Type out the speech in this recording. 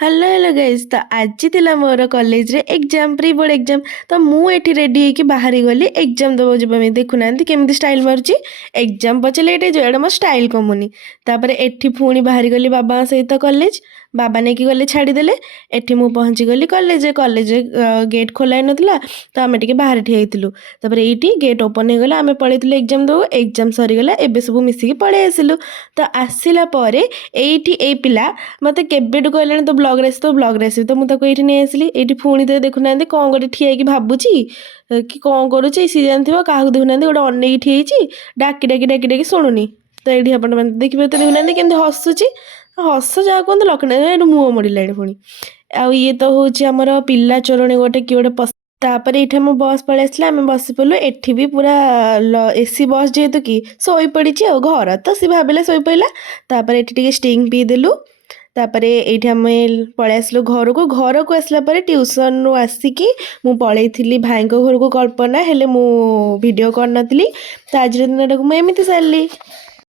Hello hello guys. तो आज थिला मोर कॉलेज रे एग्जाम प्री बोर्ड एग्जाम। तो मु एठी रेडी होके बाहरी गली एग्जाम दबो जबा में देखुना केମିତି स्टाइल मारुची। एग्जाम पचे लेट जो एडा मो स्टाइल कमुनी। तापर एठी पुणी बाहरी गली बाबा सहित कॉलेज। बाबा नेकी गले छाड़ी देले। एठी मु पहुंची गली कॉलेज गेट खोला नथिला। तो आमे टिके बाहर ठिया हेतिलु। तापर एठी गेट ओपन हे गला आमे पळेतिलु एग्जाम दो। एग्जाम सरी गला एबे सब मिसिकी पळे आसिलु। तो आसिला परे एठी ए पिला मते केबेटू कहलानी तो ब्लॉग रे तो ब्लॉग रे तो मुझे ये नहीं आसली ये पुणी तो देखुना कौन गोटे ठिया भावुची कि कौन करुच्ची सी जानव क्या देखुना गोटे अनेक ठिया डाकी डाकी डाकी डाकी शुणुनी। तो ये आप देखिए तो देखुना केमती हसुची हस जहाँ कहते लक्षण मुँह मोड़ला पुणी आउ ये तो हूँ आमर पिला चोरणी गोटे कि गोटे तापर ये बस पलि आसला आम बस पड़ू एठी भी पूरा एसी बस जेहेतु कि शोई पड़ी घर तो सी भाविले शोई पड़ा। तापर ये स्टिंग पीदेलु। तापर ये आम पलि आसलु घर को आसला ट्यूशन रू आसिकी मु पलैली भाई घर को कल्पना हेले मु वीडियो कर नी। तो आज दिन टाक मुझे सारली।